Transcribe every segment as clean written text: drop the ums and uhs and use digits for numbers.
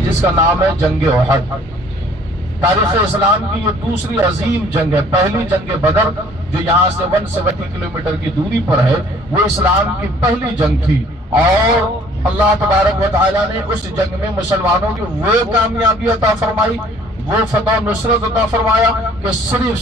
جس کا نام ہے جنگ احد۔ تاریخ اسلام کی یہ دوسری عظیم جنگ ہے۔ پہلی جنگ بدر جو یہاں سے 170 کلومیٹر کی دوری پر ہے، وہ اسلام کی پہلی جنگ تھی، اور اللہ تبارک و تعالیٰ نے اس جنگ میں مسلمانوں کی وہ کامیابی عطا فرمائی، وہ فتح و نصرت عطا فرمایا کہ صرف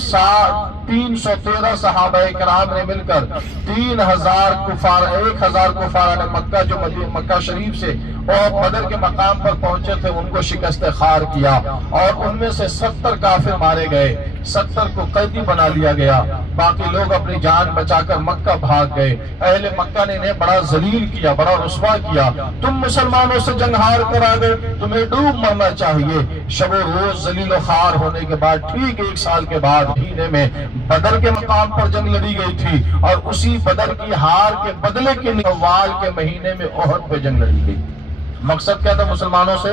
313 صحابہ کرام نے مل کر 1000 کفار نے مکہ جو مکہ شریف سے اور بدر کے مقام پر پہنچے تھے ان کو شکست خار کیا، اور ان میں سے 70 کافر مارے گئے، 70 کو قیدی بنا لیا گیا، باقی لوگ اپنی جان بچا کر مکہ بھاگ گئے۔ اہل مکہ نے انہیں بڑا ذلیل کیا، بڑا رسوا کیا، تم مسلمانوں سے جنگ ہار کر آ گئے، تمہیں ڈوب مرنا چاہیے۔ شب و روز ذلیل و خوار ہونے کے بعد ٹھیک 1 سال کے بعد مہینے میں بدر کے مقام پر جنگ لڑی گئی تھی، اور اسی بدر کی ہار کے بدلے کے شوال کے مہینے میں احد پہ جنگ لڑی گئی۔ مقصد کیا تھا؟ مسلمانوں سے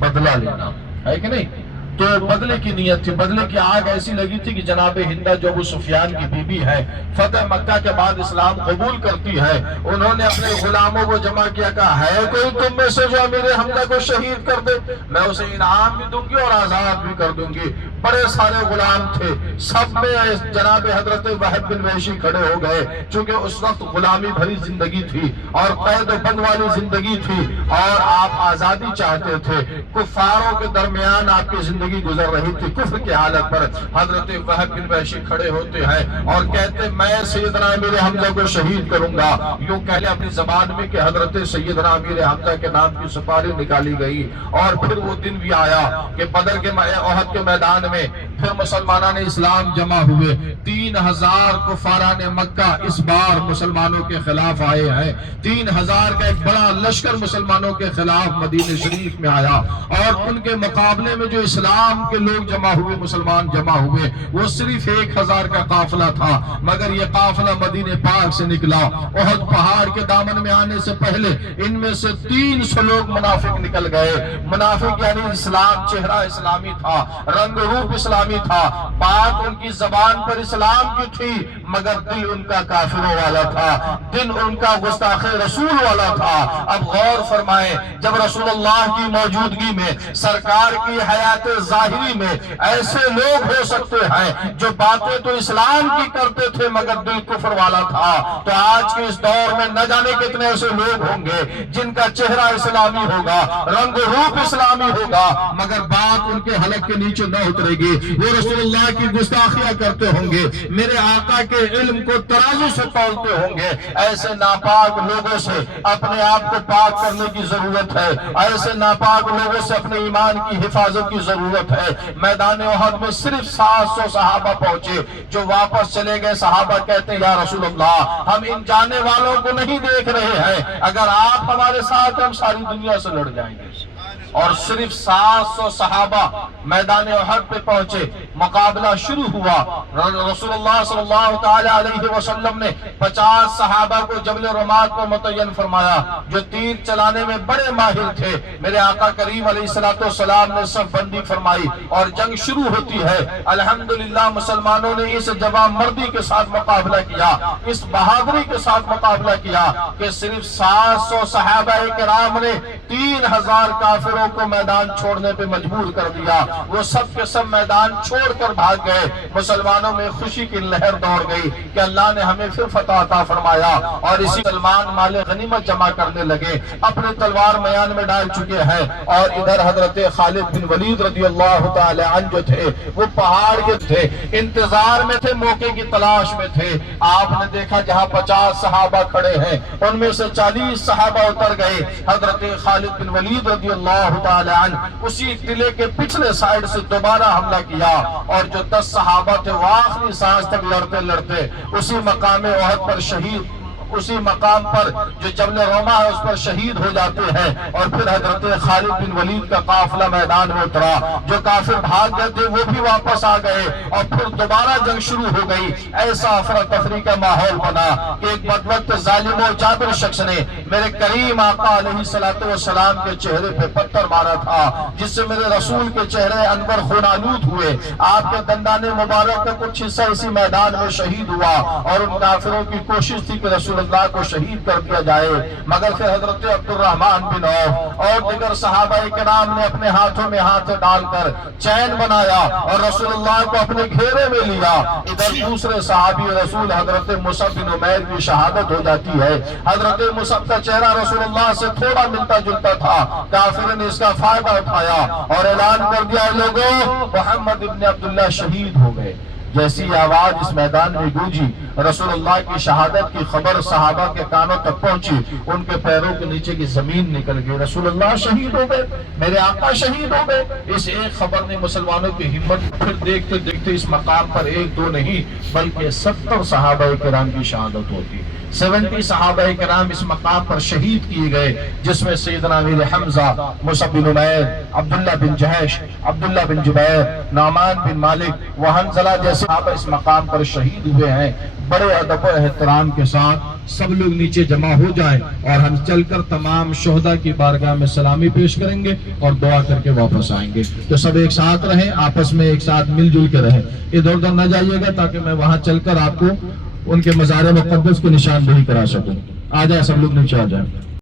بدلہ لینا، ہے کہ نہیں؟ تو بدلے کی نیت تھی، بدلے کی آگ ایسی لگی تھی کہ جناب ہندہ جو ابو سفیان کی بیوی ہے، فتح مکہ کے بعد اسلام قبول کرتی ہے، انہوں نے اپنے غلاموں کو جمع کیا، کہا ہے کوئی تم میں سے جو امیر حمزہ کو شہید کر دے، میں اسے انعام بھی دوں گی اور آزاد بھی کر دوں گی۔ بڑے سارے غلام تھے، سب میں جناب حضرت وہب بن وحشی کھڑے ہو گئے، چونکہ اس وقت غلامی بھری زندگی تھی اور قید و بند والی زندگی تھی، اور آپ آزادی چاہتے تھے۔ کفاروں کے درمیان آپ کی زندگی گزر رہی تھی کفر کی حالت پر۔ حضرت وہب بن وحشی کھڑے ہوتے ہیں اور کہتے میں سیدنا امیر حمزہ کو شہید کروں گا، یوں کہلے اپنی زبان میں کہ حضرت سیدنا امیر حمزہ کے نام کی سپاری نکالی گئی۔ اور پھر وہ دن بھی آیا کہ بدر کے احد کے میدان میں پھر مسلمانان اسلام جمع ہوئے، 3000 کفاران مکہ اس بار مسلمانوں کے خلاف آئے ہیں، 3000 کا ایک بڑا لشکر مسلمانوں کے خلاف مدینہ شریف میں آیا، اور ان کے مقابلے میں جو اسلام کے لوگ جمع ہوئے، مسلمان جمع ہوئے، وہ صرف 1000 کا قافلہ تھا، مگر یہ قافلہ مدینہ پاک سے نکلا۔ احد پہاڑ کے دامن میں آنے سے پہلے ان میں سے 300 لوگ منافق نکل گئے۔ منافق یعنی اسلام، چہرہ اسلامی تھا، رنگ روپ اسلامی تھا، بات ان کی زبان پر اسلام کی تھی، مگر دل ان کا کافروں والا تھا، دل ان کا گستاخ رسول والا تھا۔ اب غور فرمائیں، جب رسول اللہ کی موجودگی میں، سرکار کی حیات ظاہری میں ایسے لوگ ہو سکتے ہیں جو باتیں تو اسلام کی کرتے تھے مگر دل کفر والا تھا، تو آج کے اس دور میں نہ جانے کتنے ایسے لوگ ہوں گے جن کا چہرہ اسلامی ہوگا، رنگ روپ اسلامی ہوگا، مگر بات ان کے حلق کے نیچے نہ اترے گی، وہ رسول اللہ کی گستاخیاں کرتے ہوں گے، میرے آقا کے علم کو ترازو سے تولتے ہوں گے۔ ایسے ناپاک لوگوں سے اپنے آپ کو پاک کرنے کی ضرورت ہے، ایسے ناپاک لوگوں سے اپنے ایمان کی حفاظت کی ضرورت ہے۔ میدان احد میں صرف 700 صحابہ پہنچے، جو واپس چلے گئے صحابہ کہتے ہیں یا رسول اللہ ہم ان جانے والوں کو نہیں دیکھ رہے ہیں، اگر آپ ہمارے ساتھ ہم ساری دنیا سے لڑ جائیں گے۔ اور صرف 700 صحابہ میدان احد پہ پہنچے، مقابلہ شروع ہوا۔ رسول اللہ صلی اللہ تعالی علیہ وسلم نے 50 صحابہ کو جبل رمات پر متعین فرمایا جو تیر چلانے میں بڑے ماہر تھے۔ میرے آقا کریم علیہ السلام نے صف بندی فرمائی اور جنگ شروع ہوتی ہے۔ الحمدللہ مسلمانوں نے اس جوان مردی کے ساتھ مقابلہ کیا، اس بہادری کے ساتھ مقابلہ کیا کہ صرف 700 صحابہ کرام نے 3000 کافروں کو میدان چھوڑنے پہ مجبور کر دیا۔ وہ سب کے سب میدان چھوڑ کر بھاگ گئے۔ مسلمانوں میں خوشی کی لہر دوڑ گئی کہ اللہ نے ہمیں پھر فتح عطا فرمایا، اور اسی مسلمان مال غنیمت جمع کرنے لگے، اپنے تلوار میان میں ڈال چکے ہیں۔ اور ادھر حضرت خالد بن ولید رضی اللہ تعالی عنہ جو تھے وہ پہاڑ کے تھے، انتظار میں تھے، موقع کی تلاش میں تھے۔ آپ نے دیکھا جہاں 50 صحابہ کھڑے ہیں ان میں سے 40 صحابہ اتر گئے۔ حضرت خالد بن ولید رضی اللہ تعالی عنہ اسی قلعے کے پچھلے سائیڈ سے دوبارہ حملہ کیا، اور جو 10 صحابہ تھے وہ آخری سانس تک لڑتے لڑتے اسی مقام احد پر شہید، اسی مقام پر جو جبل روما ہے اس پر شہید ہو جاتے ہیں۔ اور پھر حضرت خالد بن ولید کا قافلہ میدان میں اترا، جو کافر بھاگ گئے تھے وہ بھی واپس آ گئے، اور پھر دوبارہ جنگ شروع ہو گئی۔ ایسا افراتفری کا ماحول بنا کہ ایک بدبخت ظالم و جابر شخص نے میرے کریم آقا علیہ السلام کے چہرے پہ پتھر مارا تھا، جس سے میرے رسول کے چہرے انور خون آلود ہوئے۔ آپ کے دندان مبارک کا کچھ حصہ اسی میدان میں شہید ہوا، اور ان کافروں کی کوشش تھی کہ رسول اللہ کو شہید کر دیا جائے، مگر پھر حضرت عبد الرحمن بن عوف اور دیگر صحابہ کرام نے اپنے ہاتھوں میں ہاتھ ڈال کر چین بنایا اور رسول اللہ کو اپنے گھیرے میں لیا۔ ادھر دوسرے صحابی رسول حضرت مصعب بن عمیر کی شہادت ہو جاتی ہے۔ حضرت مصعب کا چہرہ رسول اللہ سے تھوڑا ملتا جلتا تھا، کافر نے اس کا فائدہ اٹھایا اور اعلان کر دیا، لوگوں محمد ابن عبداللہ شہید ہو گئے۔ جیسی آواز اس میدان میں گونجی، رسول اللہ کی شہادت کی خبر صحابہ کے کانوں تک پہنچی، ان کے پیروں کے نیچے کی زمین نکل گئی، رسول اللہ شہید ہو گئے، میرے آقا شہید ہو گئے۔ اس ایک خبر نے مسلمانوں کی ہمت، پھر دیکھتے دیکھتے اس مقام پر ایک دو نہیں بلکہ 70 صحابہ کرام کی شہادت ہوتی، 70 صحابہ کرام اس مقام پر شہید کیے گئے، جس میں سیدنا امیر حمزہ، مصعب بن عمیر، عبداللہ بن جحش، عبداللہ بن جبیر، نعمان بن مالک و حنظلہ جیسے صحابہ اس مقام پر شہید ہوئے ہیں۔ بڑے ادب و احترام کے ساتھ سب لوگ نیچے جمع ہو جائیں اور ہم چل کر تمام شہداء کی بارگاہ میں سلامی پیش کریں گے اور دعا کر کے واپس آئیں گے۔ تو سب ایک ساتھ رہیں، آپس میں ایک ساتھ مل جل کے رہیں، ادھر ادھر نہ جائیے گا تاکہ میں وہاں چل کر آپ کو ان کے مزار مقدس کو نشاندہی کرا سکوں۔ آ جائیں سب لوگ نیچے آ جائیں۔